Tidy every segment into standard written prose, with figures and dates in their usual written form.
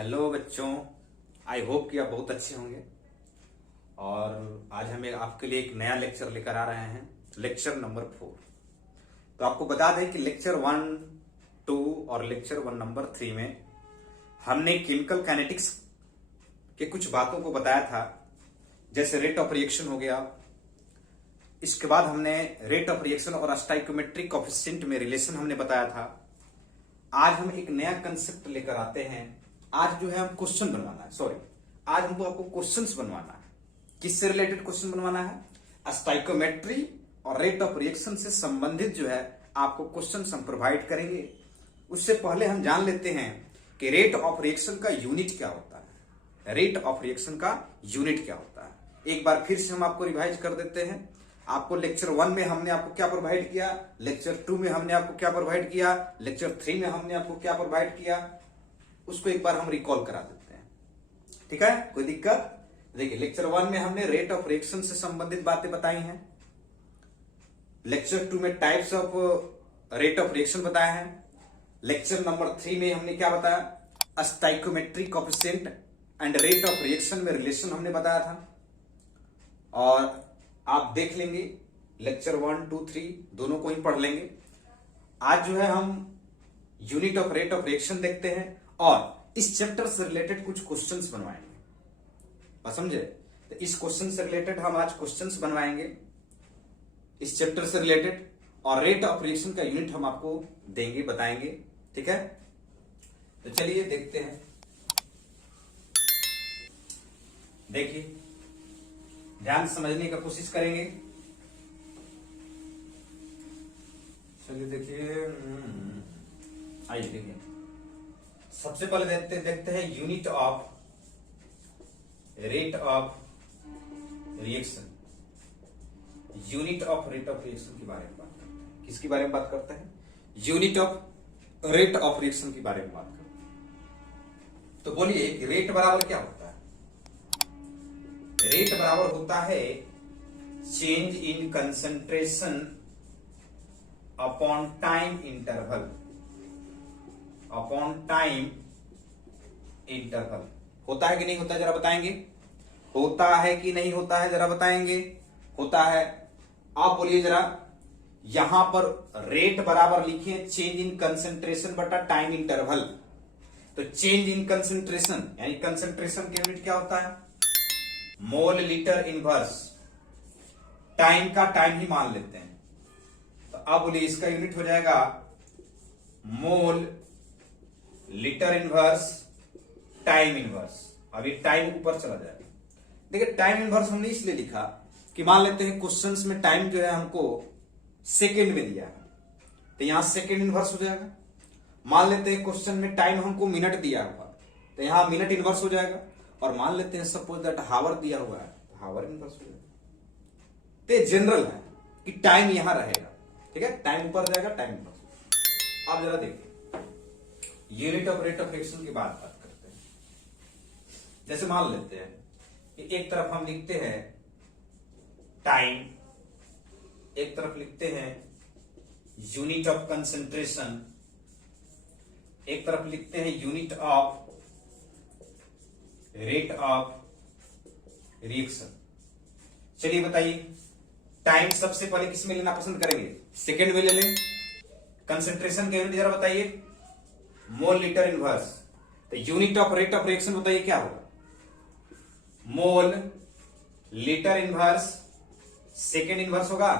Hello बच्चों, I hope कि आप बहुत अच्छे होंगे। और आज हम आपके लिए एक नया लेक्चर लेकर आ रहे हैं, लेक्चर नंबर 4। तो आपको बता दें कि लेक्चर 1, 2 और लेक्चर 1 नंबर 3 में हमने केमिकल काइनेटिक्स के कुछ बातों को बताया था, जैसे रेट ऑफ रिएक्शन हो गया। इसके बाद हमने रेट ऑफ रिएक्शन और स्टाइकोमेट्रिक कोएफिशिएंट में रिलेशन हमने बताया था। आज हम एक नया कंसेप्ट लेकर आते हैं। आज जो है हम क्वेश्चन बनवाना है, आज हमको आपको क्वेश्चंस बनवाना है। किससे रिलेटेड क्वेश्चन बनवाना है? स्टाइकोमेट्री और रेट ऑफ रिएक्शन से संबंधित जो है आपको क्वेश्चन हम प्रोवाइड करेंगे। उससे पहले हम जान लेते हैं कि रेट ऑफ रिएक्शन का यूनिट क्या होता है। रेट ऑफ रिएक्शन का यूनिट क्या होता है एक बार फिर से हम आपको रिवाइज कर देते हैं। आपको लेक्चर 1 में हमने आपको क्या प्रोवाइड किया, लेक्चर 2 में हमने आपको क्या प्रोवाइड किया, लेक्चर 3 में हमने आपको क्या प्रोवाइड किया, उसको एक बार हम रिकॉल करा देते हैं। ठीक है, कोई दिक्कत? देखिए, लेक्चर 1 में हमने रेट ऑफ रिएक्शन से संबंधित बातें बताई हैं। लेक्चर 2 में types of rate of reaction बताया है। लेक्चर नंबर 3 में हमने क्या बताया, stoichiometric coefficient and rate of reaction में रिलेशन हमने बताया था। और आप देख लेंगे लेक्चर 1, 2, 3 दोनों को ही पढ़ लेंगे। आज जो है हम unit of rate of reaction देखते हैं और इस चैप्टर से रिलेटेड कुछ क्वेश्चंस बनवाएंगे। बस समझे? तो इस क्वेश्चन से रिलेटेड हम आज क्वेश्चंस बनवाएंगे इस चैप्टर से रिलेटेड, और रेट ऑफ रिएक्शन का यूनिट हम आपको देंगे, बताएंगे। ठीक है, तो चलिए देखते हैं। देखिए, ध्यान समझने का कोशिश करेंगे। चलिए देखिए, आइए देखिए, सबसे पहले देखते हैं unit of rate of reaction. Unit of rate of reaction के बारे में बात करते हैं। किसके बारे में बात करते हैं? Unit of rate of reaction के बारे में बात करते हैं। तो बोलिए कि रेट बराबर क्या होता है? रेट बराबर होता है change in concentration upon time interval. Upon time interval होता है कि नहीं होता, जरा बताएंगे। होता है कि नहीं होता है, जरा बताएंगे। होता है। आप बोलिए जरा, यहां पर रेट बराबर लिखिए चेंज इन कंसंट्रेशन बटा टाइम इंटरवल। तो चेंज इन कंसंट्रेशन यानी कंसंट्रेशन की यूनिट क्या होता है? Mole litre inverse. टाइम का टाइम ही मान लेते हैं। तो अब बोलिए इसका यूनिट हो जाएगा mole litre inverse time inverse. अभी टाइम ऊपर चला जाएगा। देखिए, टाइम इनवर्स हमने इसलिए लिखा कि मान लेते हैं क्वेश्चंस में टाइम जो है हमको सेकंड में दिया है, तो यहां सेकंड इनवर्स हो जाएगा। मान लेते हैं क्वेश्चन में टाइम हमको मिनट दिया हुआ, तो यहां मिनट इनवर्स हो जाएगा। और मान लेते हैं सपोज दैट हावर दिया हुआ है, तो हावर इनवर्स हो जाएगा। तो जनरल है कि टाइम यहां रहेगा। ठीक है, टाइम ऊपर जाएगा, टाइम इनवर्स। आप जरा देखिए, unit of rate of reaction की बात करते हैं। जैसे मान लेते हैं कि एक तरफ हम लिखते हैं टाइम, एक तरफ लिखते हैं यूनिट ऑफ कंसंट्रेशन, एक तरफ लिखते हैं unit of rate of reaction. चलिए बताइए, टाइम सबसे पहले किस में लेना पसंद करेंगे? सेकेंड में ले लें। कंसंट्रेशन का यूनिट जरा बताइए, मोल लीटर इनवर्स। तो unit of rate of reaction बताइए क्या होगा? Mole litre inverse second inverse होगा।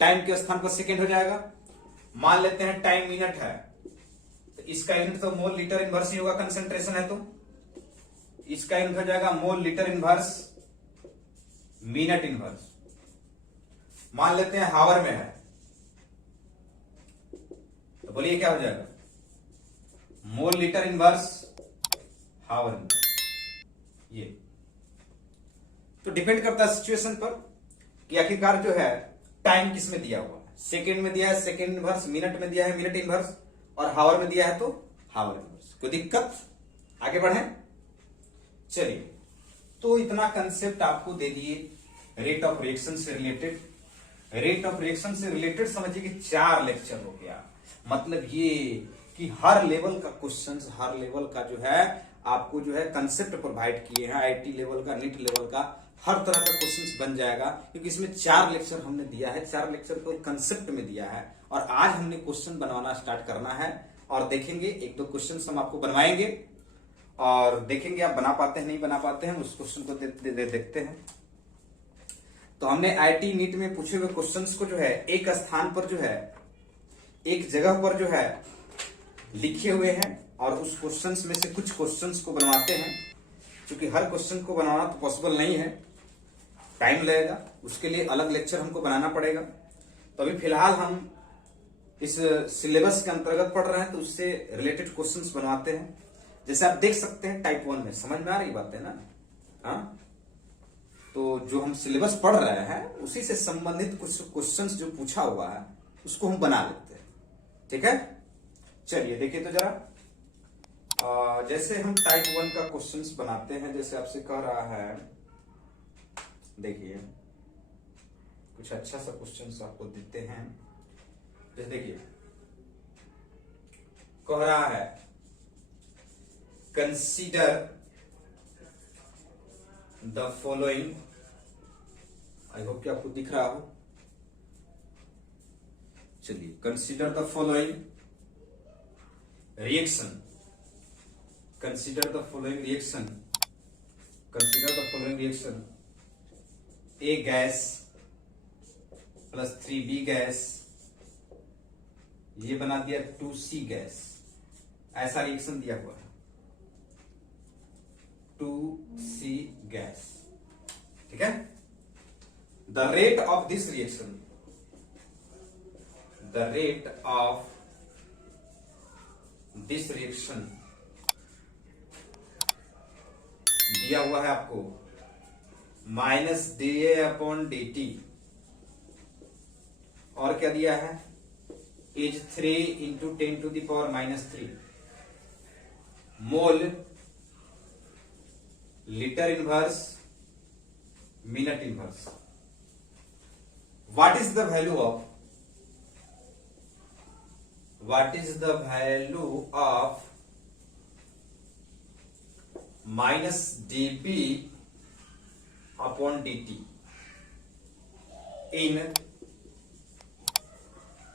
टाइम के स्थान पर सेकेंड हो जाएगा। मान लेते हैं टाइम मिनट है, तो इसका यूनिट तो मोल लीटर इनवर्स ही होगा। कंसंट्रेशन है तो इसका यूनिट हो जाएगा mole litre inverse minute inverse. मान लेते हैं हावर में है, तो बोलिए क्या हो जाएगा? मोल लीटर इनवर्स हावर इनवर्स। ये तो डिपेंड करता है सिचुएशन पर कि आखिरकार जो है टाइम किस में दिया हुआ है। सेकेंड में दिया है सेकेंड इनवर्स, मिनट में दिया है मिनट इनवर्स, और हावर में दिया है तो हावर इनवर्स। कोई दिक्कत? आगे बढ़े। चलिए, तो इतना कंसेप्ट आपको दे दिए रेट ऑफ रिएक्शन से रिलेटेड। रेट ऑफ रिएक्शन से रिलेटेड समझिए कि 4 लेक्चर हो गया। मतलब ये कि हर लेवल का क्वेश्चंस, हर लेवल का जो है आपको जो है कंसेप्ट प्रोवाइड किए हैं, आईटी लेवल का, नीट लेवल का, हर तरह का क्वेश्चंस बन जाएगा, क्योंकि इसमें 4 लेक्चर हमने दिया है, 4 लेक्चर को कंसेप्ट में दिया है, और आज हमने क्वेश्चन बनवाना स्टार्ट करना है, और देखेंगे 1-2 क्वेश्चन हम आपको बनवाएंगे और देखेंगे आप बना पाते हैं नहीं बना पाते हैं, उस क्वेश्चन को देखते हैं। तो हमने आईटी नीट में पूछे हुए क्वेश्चंस को जो है एक स्थान पर जो है, एक जगह पर जो है लिखे हुए हैं, और उस क्वेश्चंस में से कुछ क्वेश्चंस को बनवाते हैं, क्योंकि हर क्वेश्चन को बनाना तो पॉसिबल नहीं है, टाइम लगेगा, उसके लिए अलग लेक्चर हमको बनाना पड़ेगा। तो अभी फिलहाल हम इस सिलेबस के अंतर्गत पढ़ रहे हैं, तो उससे रिलेटेड क्वेश्चंस बनवाते हैं। जैसे आप देख सकते हैं टाइप 1 में, समझ में आ रही बात है ना? हाँ, तो जो हम सिलेबस पढ़ रहे हैं उसी से संबंधित कुछ क्वेश्चंस जो पूछा हुआ है उसको हम बना लेते हैं, ठीक है? चलिए देखिए तो जरा, जैसे हम टाइप 1 का क्वेश्चंस बनाते हैं, जैसे आपसे कह रहा है, देखिए कुछ अच्छा सा क्वेश्चंस आपको देते हैं। जैसे देखिए कह रहा है, consider the following, I hope कि आपको दिख रहा हो। चलिए, consider the following reaction, consider the following reaction, consider the following reaction, A gas plus 3B gas, ये बना दिया 2C गैस, ऐसा रिएक्शन दिया हुआ है, 2C गैस, ठीक है? The rate of this reaction, the rate of this reaction दिया हुआ है आपको -dA/dt, और क्या दिया है, is 3 × 10⁻³ mole litre inverse minute inverse. What is the value of, what is the value of -dB/dt in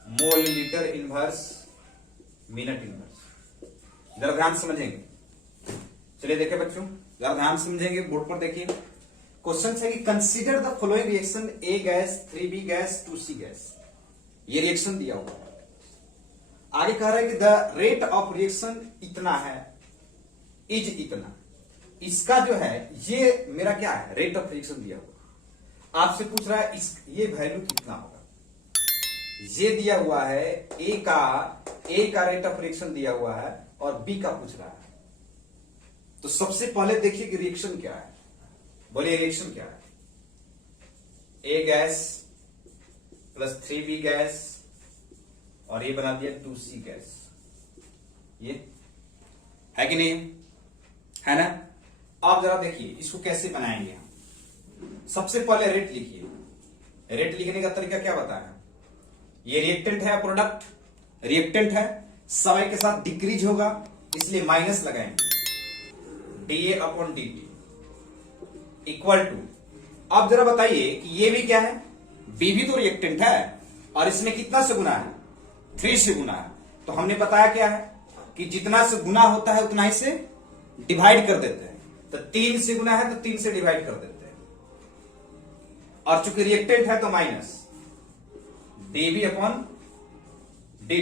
mole litre inverse minute inverse. जरा ध्यान समझेंगे, चलिए देखिए बच्चों, जरा ध्यान समझेंगे, बोर्ड पर देखिए। क्वेश्चन है कि consider the following reaction, A gas, 3B gas, 2C gas, ये रिएक्शन दिया हुआ है। आगे कह रहा है कि द रेट ऑफ रिएक्शन इतना है, इज इतना, इसका जो है ये मेरा क्या है, रेट ऑफ रिएक्शन दिया हुआ। आपसे पूछ रहा है ये वैल्यू कितना होगा, ये दिया हुआ है, ए का रेट ऑफ रिएक्शन दिया हुआ है, और बी का पूछ रहा है। तो सबसे पहले देखिए कि रिएक्शन क्या है, बोलिए रिएक्शन क्या है। ए गैस प्लस 3B गैस, और ये बना दिया 2C गैस, ये है कि नहीं, है ना? अब जरा देखिए इसको कैसे बनाएंगे हम। सबसे पहले रेट लिखिए, रेट लिखने का तरीका क्या बताया, ये रिएक्टेंट है, प्रोडक्ट रिएक्टेंट है, समय के साथ डिक्रीज होगा, इसलिए माइनस लगाएंगे, dA/dt इक्वल टू, अब जरा बताइए कि ये भी क्या है, बी भी तो रिएक्टेंट है, और इसमें कितना से गुना है, 3 से गुना है। तो हमने बताया क्या है कि जितना से गुना होता है उतना ही से डिवाइड कर देते हैं। तो 3 से गुना है तो 3 से डिवाइड कर देते हैं, और चूंकि रिएक्टेंट है तो माइनस dB/dt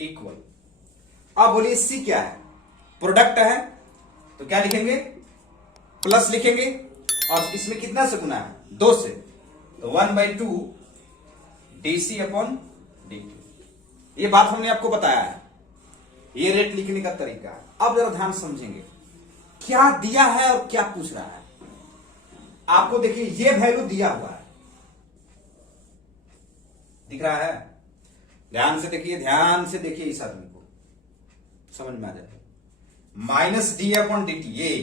इक्वल। अब बोलिए C क्या है, प्रोडक्ट है, तो क्या लिखेंगे, प्लस लिखेंगे, और इसमें कितना से गुना है, 2 से, तो 1/2 dC/dt। ये बात हमने आपको बताया है, ये रेट लिखने का तरीका है। अब जरा ध्यान समझेंगे क्या दिया है और क्या पूछ रहा है। आपको देखिए ये वैल्यू दिया हुआ है, दिख रहा है, ध्यान से देखिए, ध्यान से देखिए, इस आदमी को समझ में आ जाए। -dA/dt, ये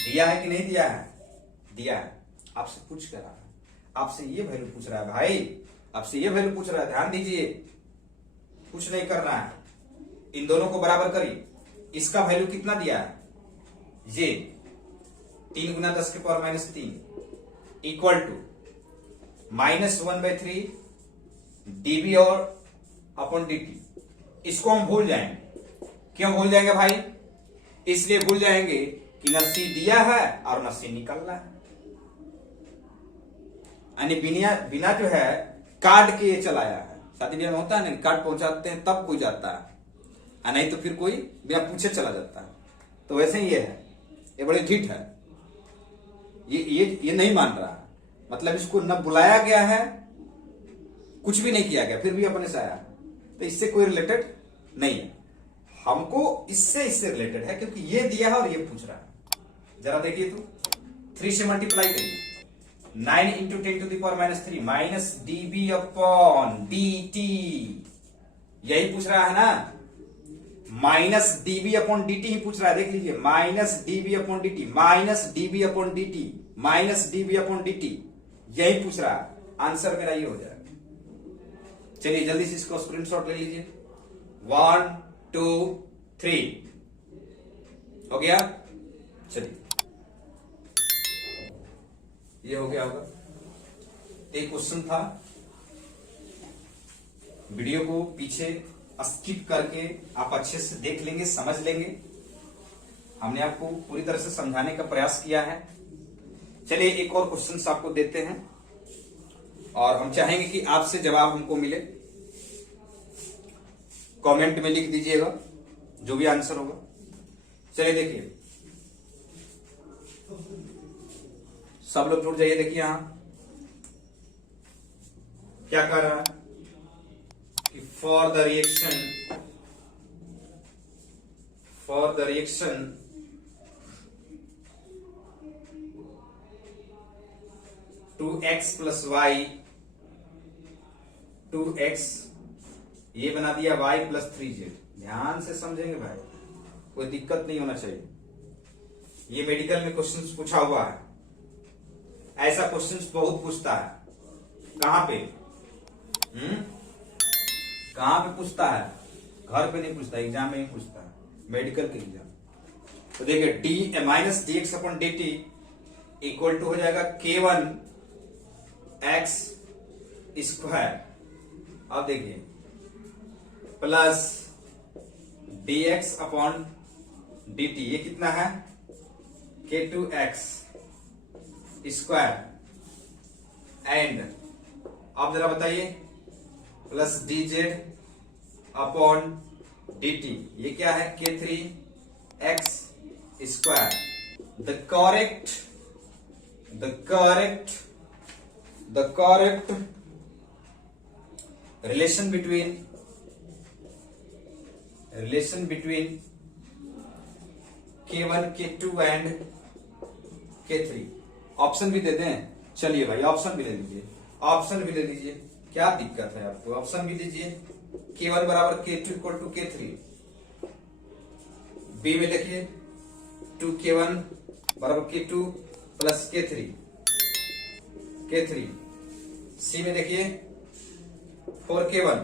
दिया है कि नहीं दिया है, दिया है। आपसे पूछ कर रहा है, आपसे ये वैल्यू पूछ रहा है भाई, आपसे ये वैल्यू पूछ रहा है, ध्यान दीजिए, कुछ नहीं करना है, इन दोनों को बराबर करिए, इसका वैल्यू कितना दिया है, ये 3 गुना 10 के पावर -3 इक्वल टू -1/3 dB और अपॉन dt। इसको हम भूल जाएंगे। क्यों भूल जाएंगे भाई? इसलिए भूल जाएंगे कि न C दिया है और न C निकल रहा है, यानी बिना जो है कार्ड के ये चलाया है। शादी ब्याह में होता है ना, कार्ड पहुंचाते हैं तब कोई जाता है, नहीं तो फिर कोई बिना पूछे चला जाता है। तो वैसे ही ये है, ये बड़े ढीठ है, ये नहीं मान रहा है। मतलब इसको न बुलाया गया है, कुछ भी नहीं किया गया, फिर भी अपने से आया। तो इससे कोई रिलेटेड नहीं है। हमको इससे रिलेटेड है, क्योंकि ये दिया है और ये पूछ रहा है। जरा देखिए तो 3 से मल्टीप्लाई करिए, 9 into 10 to the power -3 minus dB upon dt, यही पूछ रहा है ना। माइनस dB अपॉन dt ही पूछ रहा है, देख लीजिए, minus dB upon dt, minus dB upon dt, minus dB upon dt, यही पूछ रहा है। आंसर मेरा ये हो जाएगा। चलिए जल्दी से इसको स्क्रीनशॉट ले लीजिए। 1 2 3 हो गया। चलिए ये हो गया होगा। एक क्वेश्चन था, वीडियो को पीछे स्किप करके आप अच्छे से देख लेंगे, समझ लेंगे। हमने आपको पूरी तरह से समझाने का प्रयास किया है। चलिए एक और क्वेश्चन आपको देते हैं और हम चाहेंगे कि आपसे जवाब हमको मिले। कमेंट में लिख दीजिएगा जो भी आंसर होगा। चलिए देखिए, सब लोग जुड़ जाइए। देखिए यहां क्या कर रहा है कि for the reaction 2x plus y 2x ये बना दिया y प्लस 3z। ध्यान से समझेंगे भाई, कोई दिक्कत नहीं होना चाहिए। ये मेडिकल में क्वेश्चंस पूछा हुआ है, ऐसा क्वेश्चंस बहुत पूछता है। कहां पे कहां पे पूछता है? घर पे नहीं पूछता, एग्जाम में ही पूछता है, मेडिकल के एग्जाम। तो देखिए d minus dx upon dt equal to हो जाएगा k1 x स्क्वायर। अब देखिए प्लस dx अपॉन dt, ये कितना है? k2x स्क्वायर एंड अब जरा बताइए प्लस dz अपॉन dt, ये क्या है? k3x square. The correct relation between k1 k2 and k3। Option भी दे दें? चलिए भाई ऑप्शन भी ले लीजिए, क्या दिक्कत है आपको? ऑप्शन भी दीजिए। k1 बराबर k2 equal to k3। B में लिखिए 2k1 बराबर k2 प्लस k3। सी में देखिए 4k1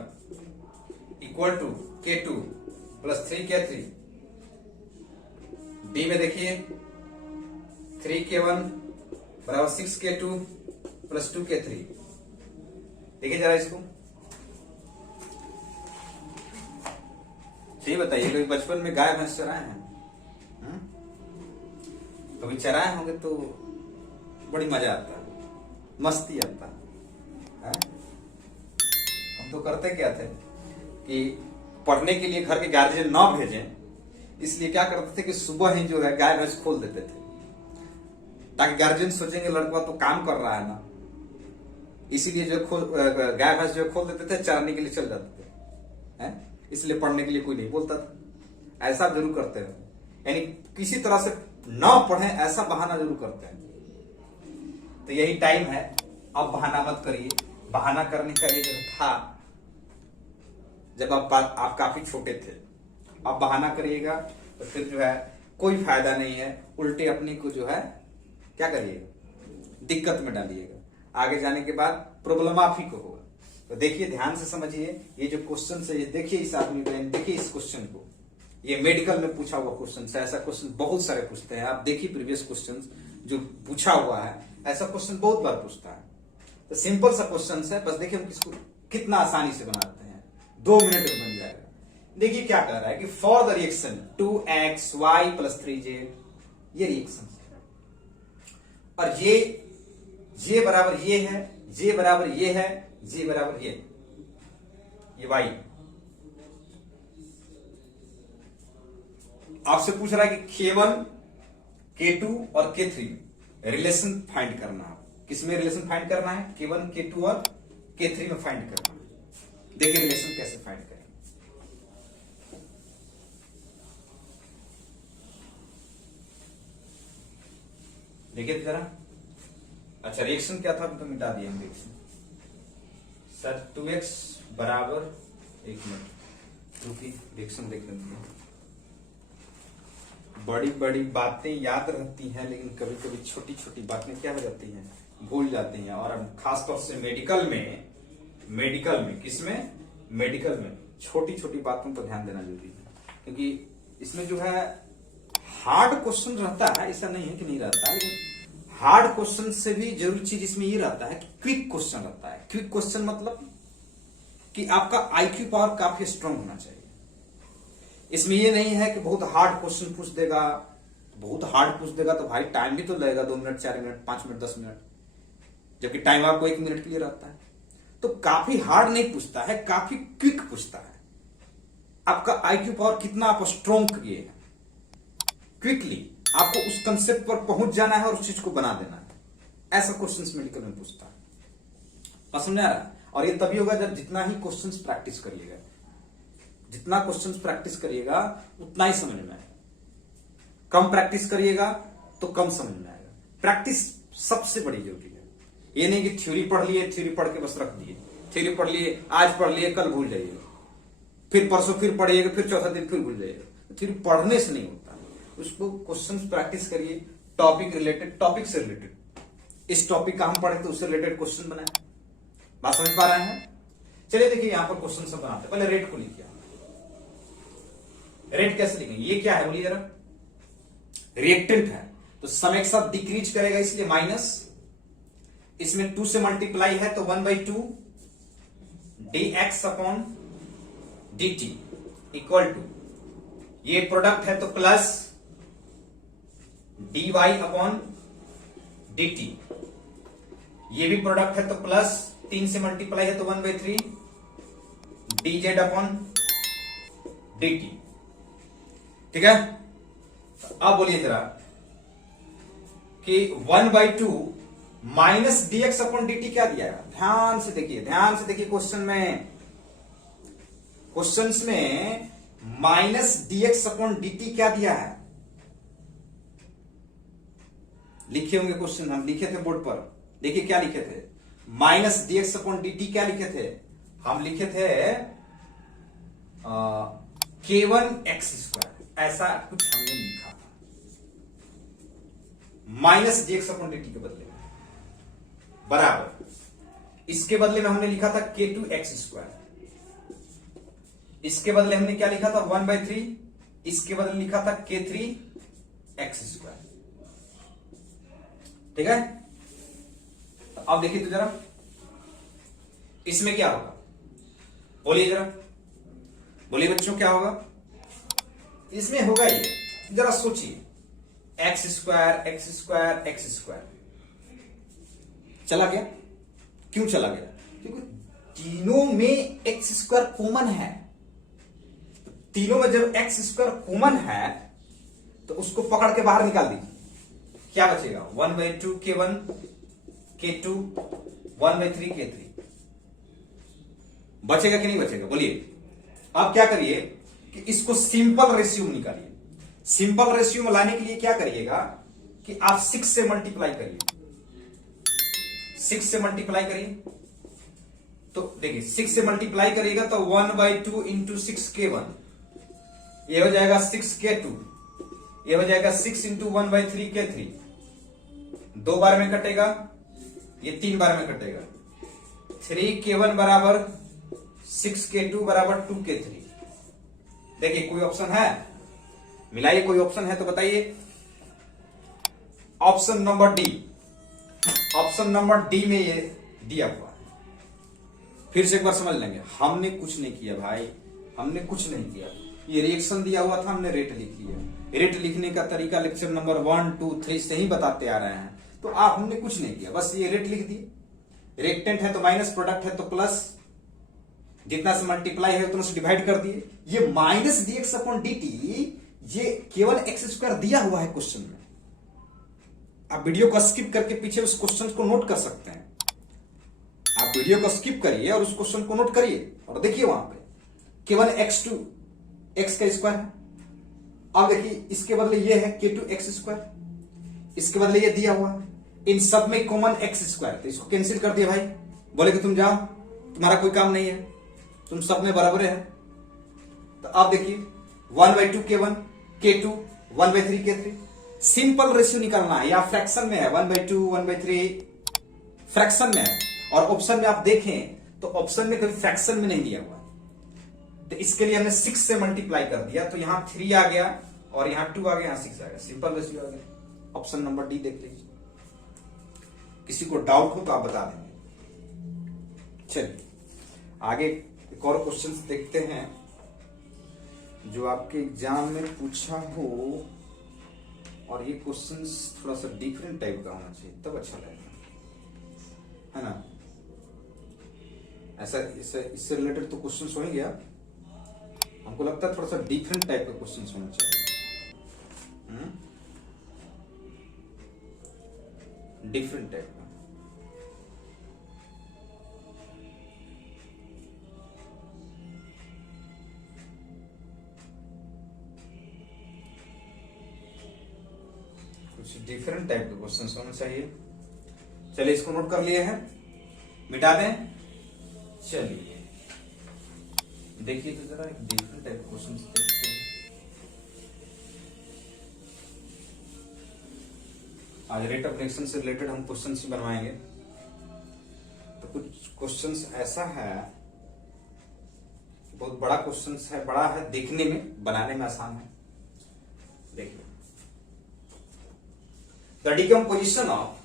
equal to k2 plus 3k3। D में देखिए 3k1 बराबर 6k2 प्लस 2k3। देखिए जरा इसको, सही बताइए, कभी बचपन में गाय भैंस चराए हैं? कभी चराए होंगे तो बड़ी मजा आता है, मस्ती आता है। हम तो करते क्या थे कि पढ़ने के लिए घर के गार्जियन ना भेजें, इसलिए क्या करते थे कि सुबह ही जो है गाय भैंस खोल देते थे, ताकि गार्जियन सोचेंगे लड़का तो काम कर रहा है ना, इसीलिए जो गाय भैंस जो खोल देते थे, चराने के लिए चल जाते थे, इसलिए पढ़ने के लिए कोई नहीं बोलता था। ऐसा जरूर करते हैं, यानी किसी तरह से ना पढ़े ऐसा बहाना जरूर करते हैं। तो यही टाइम है, अब बहाना मत करिए। बहाना करने का ये जब था जब आप काफी छोटे थे, अब बहाना करिएगा तो फिर जो है कोई फायदा नहीं है, उल्टे अपने को जो है क्या करिएगा, दिक्कत में डालिएगा। आगे जाने के बाद प्रॉब्लम आप ही को होगा। तो देखिए ध्यान से समझिए, ये जो क्वेश्चन है ये देखिए, इस आदमी को देखिए, इस क्वेश्चन को ये मेडिकल में पूछा हुआ क्वेश्चन है। ऐसा क्वेश्चन बहुत सारे पूछते हैं, आप देखिए प्रीवियस क्वेश्चन जो पूछा हुआ है, ऐसा क्वेश्चन बहुत बार पूछता है। तो सिंपल सा क्वेश्चन है, बस देखिए हम किसको कितना आसानी से बनाते हैं, 2 मिनट में बन जाएगा। देखिए क्या कह रहा है कि for the reaction 2xy + 3j, ये रिएक्शन है और ये बराबर ये है, जे बराबर ये है, जे बराबर ये y। आपसे पूछ रहा है कि K1, K2 और K3 रिलेशन फाइंड करना है। किसमें रिलेशन फाइंड करना है? K1, K2 और K3 में फाइंड करना है। देखिए रिलेशन कैसे फाइंड करें। देखिए जरा, अच्छा रिएक्शन क्या था तो मिटा दिया हम रिएक्शन। सर 2x बराबर, एक मिनट रुकिए, रिएक्शन देख लेते हैं। बड़ी बड़ी बातें याद रहती हैं, लेकिन कभी कभी छोटी छोटी बातें क्या हो जाती हैं, भूल जाती हैं। और अब खासतौर से मेडिकल में किसमें? मेडिकल में छोटी छोटी बातों पर ध्यान देना जरूरी है, क्योंकि इसमें जो है हार्ड क्वेश्चन रहता है, ऐसा नहीं है कि नहीं रहता है, लेकिन हार्ड क्वेश्चन से भी जरूरी चीज इसमें ये रहता है कि क्विक क्वेश्चन रहता है। क्विक क्वेश्चन मतलब कि आपका आईक्यू पावर काफी स्ट्रांग होना चाहिए। इसमें ये नहीं है कि बहुत हार्ड क्वेश्चन पूछ देगा, बहुत हार्ड पूछ देगा तो भाई टाइम भी तो लगेगा, 2 मिनट, 4 मिनट, 5 मिनट, 10 मिनट, जबकि टाइम आपको 1 मिनट के लिए रहता है। तो काफी हार्ड नहीं पूछता है, काफी क्विक पूछता है। आपका आईक्यू पावर कितना आप स्ट्रांग किए हैं, क्विकली आपको उस कंसेप्ट पर पहुंच जाना है और उस चीज को बना देना है। ऐसा क्वेश्चन मेडिकल में पूछता है। समझ आ रहा है? और ये तभी होगा जब जितना ही क्वेश्चंस प्रैक्टिस करिएगा, जितना क्वेश्चंस प्रैक्टिस करिएगा उतना ही समझ में आएगा। कम प्रैक्टिस करिएगा तो कम समझ में आएगा। प्रैक्टिस सबसे बड़ी जरूरी है। ये नहीं कि थ्योरी पढ़ लिए, थ्योरी पढ़ के बस रख दिए, थ्योरी पढ़ लिए, आज पढ़ लिए, कल भूल जाइएगा, फिर परसों फिर पढ़िएगा, फिर चौथा दिन फिर भूल जाइएगा। थ्योरी पढ़ने से नहीं होता, उसको क्वेश्चंस प्रैक्टिस करिए, टॉपिक रिलेटेड, टॉपिक से रिलेटेड। इस टॉपिक का हम पढ़े तो उससे रिलेटेड क्वेश्चन बनाए। बात समझ पा रहे हैं? चलिए देखिए यहां पर क्वेश्चन सब बनाते हैं। पहले रेट को लिखिए। रेट कैसे लिखेंगे? ये क्या है बोलिए जरा? रिएक्टेंट है तो सम एक साथ डिक्रीज करेगा, इसलिए माइनस, इसमें 2 से मल्टीप्लाई है तो 1/2 dx/dt इक्वल टू, ये प्रोडक्ट है तो प्लस dy/dt, ये भी प्रोडक्ट है तो प्लस, 3 से मल्टीप्लाई है तो 1/3 dz/dt। ठीक है? तो अब बोलिए जरा कि 1/2 माइनस dx/dt क्या दिया है? ध्यान से देखिए, ध्यान से देखिए। क्वेश्चंस में माइनस dx/dt क्या दिया है? लिखे होंगे क्वेश्चन, हम लिखे थे बोर्ड पर। देखिए क्या लिखे थे? माइनस dx/dt क्या लिखे थे? हम लिखे थे k1x², ऐसा कुछ हमने लिखा था माइनस dx/dt के बदले में, बराबर इसके बदले में हमने लिखा था k2x², इसके बदले हमने क्या लिखा था? 1/3, इसके बदले लिखा था k3x²। ठीक है? तो अब देखिए तो जरा इसमें क्या होगा, बोलिए जरा, बोलिए बच्चों क्या होगा इसमें? होगा ये, जरा सोचिए, x² चला गया। क्यों चला गया? क्योंकि तीनों में x² कॉमन है। तीनों में जब x² कॉमन है तो उसको पकड़ के बाहर निकाल दीजिए, क्या बचेगा? 1/2 k1 k2 1/3 k3 बचेगा कि नहीं बचेगा? बोलिए। अब क्या करिए कि इसको सिंपल रेशियो में निकालिए। सिंपल रेशियो में लाने के लिए क्या करिएगा कि आप 6 से मल्टीप्लाई करिए, 6 से मल्टीप्लाई करिए। तो देखिए 6 से मल्टीप्लाई करिएगा तो 1/2 इंटू 6 k1, ये हो जाएगा 6 k2, ये हो जाएगा 6 इंटू 1/3 k3। 2 बार में कटेगा, ये 3 बार में कटेगा। 3 k1 बराबर 6 k2 बराबर 2 k3। देखिए कोई ऑप्शन है? मिलाइए, कोई ऑप्शन है तो बताइए। Option number D, option number D में ये दिया हुआ है। फिर से एक बार समझ लेंगे, हमने कुछ नहीं किया भाई, हमने कुछ नहीं किया। ये रिएक्शन दिया हुआ था, हमने रेट लिख लिया। रेट लिखने का तरीका लेक्चर नंबर 1, 2, 3 से ही बताते आ रहे हैं। तो आप हमने कुछ नहीं किया, बस ये रेट लिख दिए। रिएक्टेंट है तो माइनस, प्रोडक्ट है तो प्लस, जितना से मल्टीप्लाई है उतना से डिवाइड कर दिए। ये माइनस dx अपॉन dt, ये केवल एक्स स्क्वायर दिया हुआ है क्वेश्चन में। आप वीडियो को स्किप करके पीछे उस क्वेश्चन को नोट कर सकते हैं। आप वीडियो को स्किप करिए और उस क्वेश्चन को नोट करिए और देखिए वहां पे केवल x2 x का स्क्वायर है। अब देखिए इसके बदले ये है k2 x स्क्वायर, इसके बदले ये दिया हुआ है। इन सब में कॉमन x स्क्वायर, तो इसको कैंसिल कर दिया भाई। बोले कि तुम जाओ, तुम्हारा कोई काम नहीं है, तुम सब में बराबर है। तो अब देखिए 1/2 k1 k2 1/3 k3, simple ratio निकालना है। या फ्रैक्शन में है 1/2 1/3 फ्रैक्शन में है। और ऑप्शन में आप देखें तो ऑप्शन में कभी फ्रैक्शन में नहीं दिया हुआ, तो इसके लिए हमने 6 से मल्टीप्लाई कर दिया, तो यहां 3 आ गया और यहां 2 आ गया, यहां 6 आ गया। सिंपल रेशियो आ गया। ऑप्शन नंबर डी देख लीजिए। किसी को डाउट हो तो आप बता देंगे। चलिए आगे एक और क्वेश्चन देखते हैं जो आपके एग्जाम में पूछा हो, और ये क्वेश्चन थोड़ा सा डिफरेंट टाइप का होना चाहिए तब अच्छा लगेगा, है ना। ऐसा इससे रिलेटेड तो क्वेश्चन हो ही गया, हमको लगता है थोड़ा सा डिफरेंट टाइप का क्वेश्चन होना चाहिए। डिफरेंट टाइप का। कुछ डिफरेंट टाइप के क्वेश्चन होना चाहिए। चलिए इसको नोट कर लिए हैं, मिटा दें। चलिए देखिए तो जरा एक डिफरेंट टाइप के क्वेश्चन देखते हैं। आज रेट ऑफ रिएक्शन से रिलेटेड हम क्वेश्चन ही बनवाएंगे। तो कुछ क्वेश्चंस ऐसा है, बहुत बड़ा क्वेश्चन है, बड़ा है देखने में, बनाने में आसान है। देखिए the decomposition of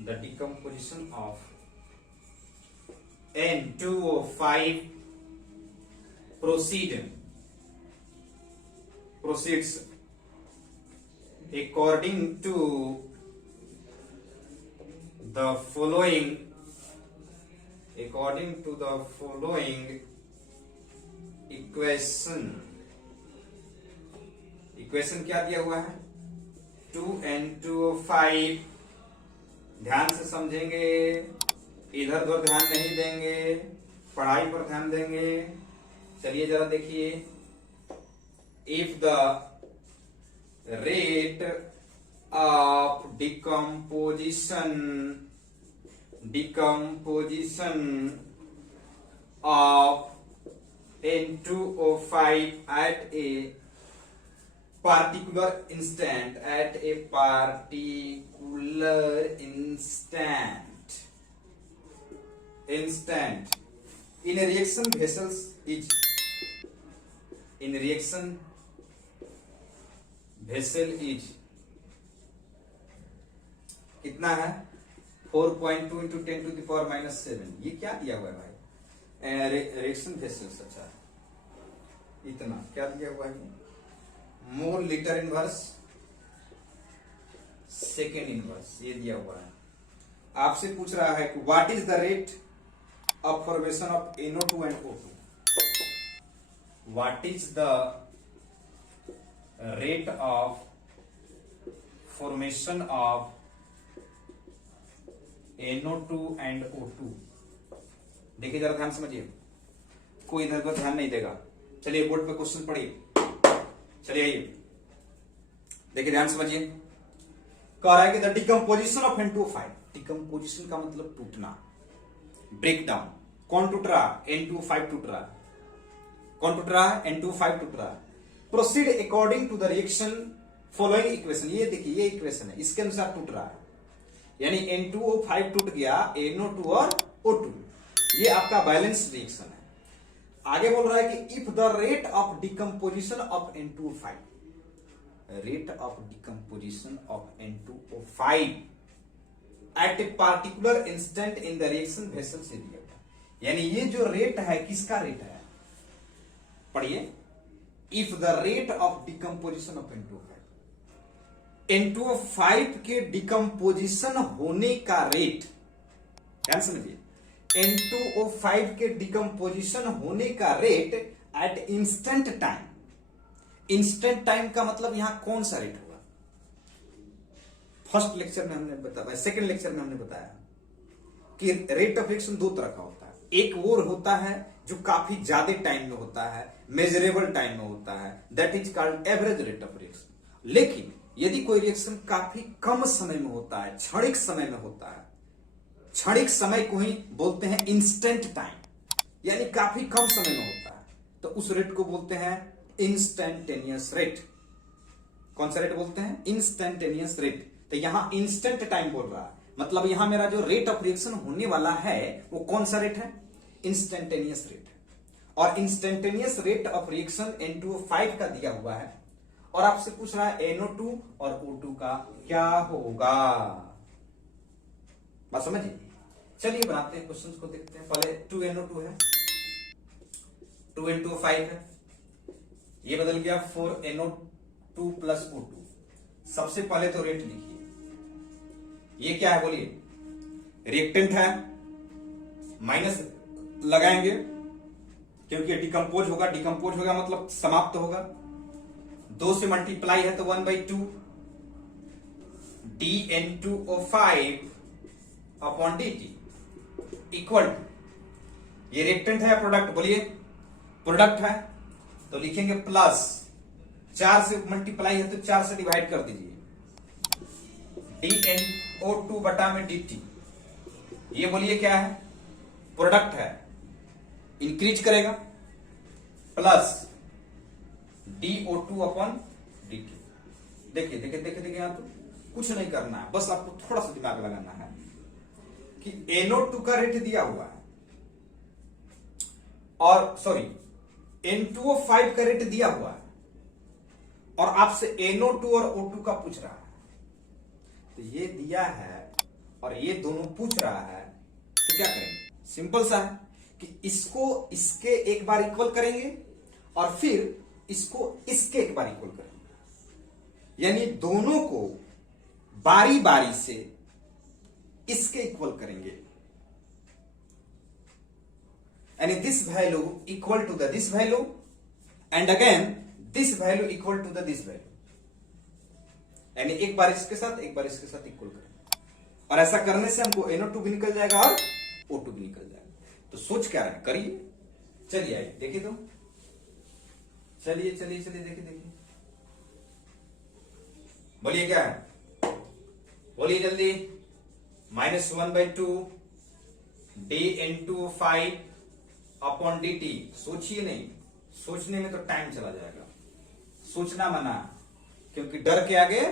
the decomposition of N2O5 proceeds according to the following equation क्या दिया हुआ है, 2N2O5। ध्यान से समझेंगे, इधर उधर ध्यान नहीं देंगे, पढ़ाई पर ध्यान देंगे। चलिए जरा देखिए, if the rate of decomposition of N2O5 at a particular instant in a reaction vessels is कितना है, 4.2 into 10 to the power -7। ये क्या दिया हुआ है भाई, रिएक्शन वेसल्स। अच्छा इतना क्या दिया हुआ है, mole litre inverse second inverse, ये दिया हुआ है। आपसे पूछ रहा है कि what is the rate of formation of NO2 and O2। What is the rate of formation of NO2 and O2। देखिए जरा ध्यान समझिए, कोई इधर पर ध्यान नहीं देगा। चलिए बोर्ड पे क्वेश्चन पढ़िए। चलिए आइए देखिए, ध्यान समझिए। कह रहा है कि the decomposition of N2O5। Decomposition का मतलब टूटना, ब्रेक डाउन। कौन टूट रहा, N2O5 टूट रहा। कौन टूट रहा है, N2O5 टूट रहा। Proceed according to the reaction following equation. ये देखिए ये इक्वेशन है, इसके अनुसार टूट रहा है, यानी N2O5 टूट गया NO2 और O2। ये आपका बैलेंस रिएक्शन है। आगे बोल रहा है कि if the rate of decomposition of N2O5, rate of decomposition of N2O5 at a particular instant in the reaction vessel से दिया गया। यानी ये जो रेट है किसका रेट है, पढ़िए, if the rate of decomposition of N2O5 के डिकम्पोजिशन होने का रेट, ध्यान समझिए, N2O5 के डिकम्पोजिशन होने का rate at instant time. Instant time का मतलब यहां कौन सा रेट होगा? फर्स्ट लेक्चर में हमने बताया, सेकंड लेक्चर में हमने बताया कि रेट ऑफ रिएक्शन दो तरह का होता है। एक वो होता है जो काफी ज्यादा टाइम में होता है, मेजरेबल टाइम में होता है, that is called average rate of reaction. लेकिन यदि कोई रिएक्शन काफी कम समय में होता है, क्षणिक समय में होता है, क्षणिक समय को ही बोलते हैं इंस्टेंट टाइम, यानी काफी कम समय में होता है, तो उस रेट को बोलते हैं इंस्टेंटेनियस रेट। कौन सा रेट बोलते हैं? Instantaneous rate. तो यहां इंस्टेंट टाइम बोल रहा है, मतलब यहां मेरा जो रेट ऑफ रिएक्शन होने वाला है वो कौन सा रेट है? इंस्टेंटेनियस रेट है। और instantaneous rate of reaction N2O5 का दिया हुआ है, और आपसे पूछ रहा है NO2 और O2 का क्या होगा। बात समझिए। चलिए बनाते हैं क्वेश्चंस को, देखते हैं। पहले 2NO2 है, 2N2O5 है, ये बदल गया 4NO2 प्लस O2। सबसे पहले तो रेट लिखिए, ये क्या है बोलिए? रिएक्टेंट है, माइनस लगाएंगे क्योंकि डिकम्पोज होगा, डिकम्पोज होगा मतलब समाप्त होगा। 2 से मल्टीप्लाई है तो 1/2 DN2O5 upon dt equal to, ये रिएक्टेंट है या प्रोडक्ट? बोलिए प्रोडक्ट है तो लिखेंगे प्लस, 4 से मल्टीप्लाई है तो 4 से डिवाइड कर दीजिए, DNO2 बटा में dt। ये बोलिए क्या है? प्रोडक्ट है, इंक्रीज करेगा, प्लस DO2 अपॉन dt। देखिए देखिए देखिए देखिए, यहां तो कुछ नहीं करना है, बस आपको थोड़ा सा दिमाग लगाना है कि NO2 का रेट दिया हुआ है और सॉरी N2O5 का रेट दिया हुआ है, और आपसे NO2 और O2 का पूछ रहा है। तो ये दिया है और ये दोनों पूछ रहा है, तो क्या करेंगे? सिंपल सा है कि इसको इसके एक बार इक्वल करेंगे और फिर इसको इसके एक बार इक्वल करेंगे, यानी दोनों को बारी बारी से इसके इक्वल करेंगे, यानी this value equal to the this value and again this value equal to the this value, यानी एक बार इसके साथ एक बार इसके साथ इक्वल करेंगे। और ऐसा करने से हमको NO2 भी निकल जाएगा और O2 भी निकल जाएगा। तो सोच क्या रहे, करिए। चलिए आइए देखिए, तो चलिए चलिए चलिए देखिए देखिए, बोलिए क्या है, बोलिए जल्दी। -1/2 DN2O5 अपॉन dt। सोचिए नहीं, सोचने में तो टाइम चला जाएगा, सोचना मना, क्योंकि डर के आगे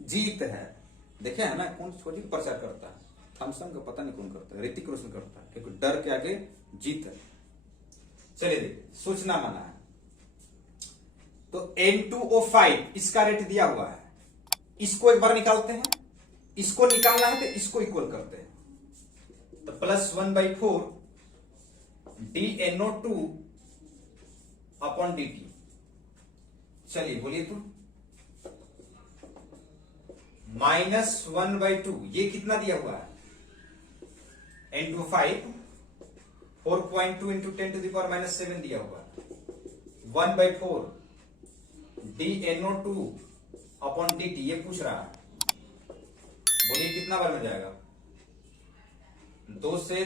जीत है। देखे है ना, कौन छोटी प्रचार करता है? थॉमसन का पता नहीं कौन करता है, ऋतिक रोशन करता है, क्योंकि डर के आगे जीत है। चलिए देखिए, सोचना मना है। तो N2O5 इसका रेट दिया हुआ है, इसको एक बार निकालते हैं, इसको निकालना है तो इसको इक्वल करते हैं, तो +1/4 DNO2 अपॉन dt। चलिए बोलिए, तो -1/2, ये कितना दिया हुआ है? N2O5 4.2 इंटू 10⁻⁻7 दिया हुआ है, 1/4 DNO2 अपॉन dt, ये पूछ रहा है। बोलिए कितना बार में जाएगा? 2 से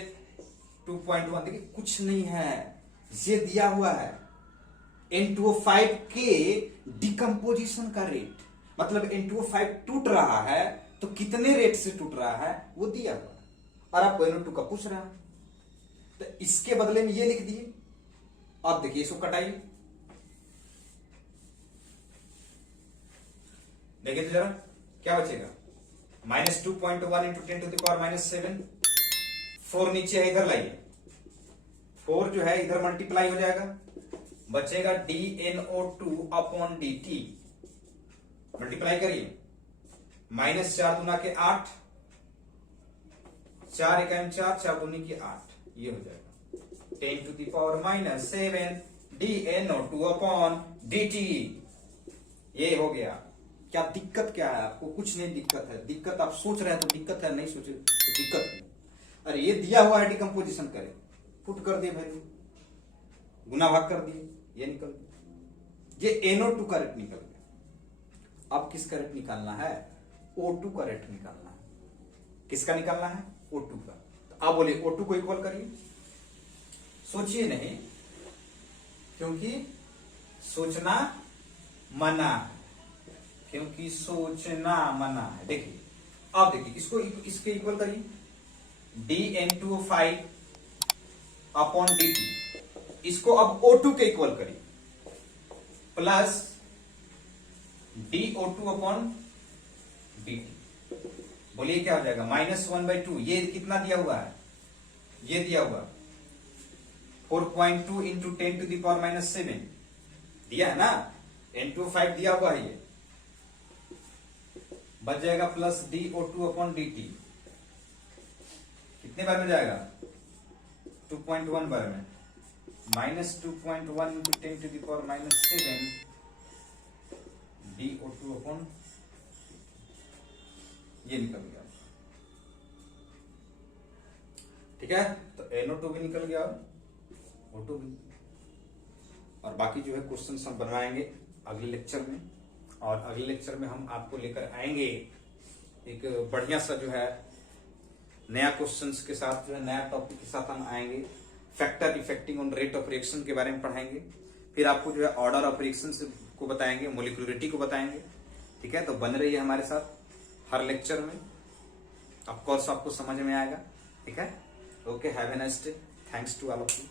2.1। देखिए कुछ नहीं है, ये दिया हुआ है N2O5 के डिकम्पोजिशन का रेट, मतलब N2O5 टूट रहा है तो कितने रेट से टूट रहा है वो दिया हुआ है, और आपको NO2 का पूछ रहा है, तो इसके बदले में ये लिख दिए। अब देखिए इसको कटाइए, देखिए तो जरा क्या बचेगा, -2.1 इंटू 10⁻⁻7। 4 नीचे है, इधर लाइए, 4 जो है इधर मल्टीप्लाई हो जाएगा, बचेगा dNO2 अपॉन dt। मल्टीप्लाई करिए, -4 दूना के 8, 4 एकम 4, 4 दूनी की 8, ये हो जाएगा 10⁻⁻7 dNO2 अपॉन dt। ये हो गया। क्या दिक्कत क्या है आपको? कुछ नहीं दिक्कत है। दिक्कत आप सोच रहे हैं तो दिक्कत है, नहीं सोचे तो दिक्कत है। अरे ये दिया हुआ है, डिकम्पोजिशन करे, पुट कर दिए वैल्यू, गुना भाग कर दिए, ये निकल गया। ये NO2 का रेट निकल गया। अब किसका रेट निकालना है? O2 का रेट निकालना है। किसका निकालना है? O2 का। तो आप बोलिए O2 को इक्वल करिए। सोचिए नहीं, क्योंकि सोचना मना है, क्योंकि सोचना मना है। देखिए अब देखिए इसको, इसके इक्वल करिए, dN2 अपॉन dt। इसको अब O2 के इक्वल करिए, प्लस dO2 अपॉन dt। बोलिए क्या हो जाएगा? -1/2। ये कितना दिया हुआ है? ये दिया हुआ 4.2 इंटू 10⁻⁻7 दिया है ना, N2 दिया हुआ है, ये बच जाएगा प्लस dO2 अपॉन dt। कितने बार में जाएगा? 2.1 बार में, -2.1 इंटू 10⁻⁻7 dO2 अपॉन, ये निकल गया। ठीक है, तो NO2 भी निकल गया और O2 भी। और बाकी जो है क्वेश्चन हम बनवाएंगे अगले लेक्चर में, और अगले लेक्चर में हम आपको लेकर आएंगे एक बढ़िया सा जो है नया क्वेश्चंस के साथ, जो है नया टॉपिक के साथ हम आएंगे। Factor affecting on rate of reaction के बारे में पढ़ाएंगे। फिर आपको जो है ऑर्डर ऑफ रिएक्शन को बताएंगे, मोलिकुलरिटी को बताएंगे। ठीक है, तो बन रही है हमारे साथ हर लेक्चर में। ऑफ कोर्स आपको समझ में आएगा। ठीक है, okay, have a nice day, thanks to all of you.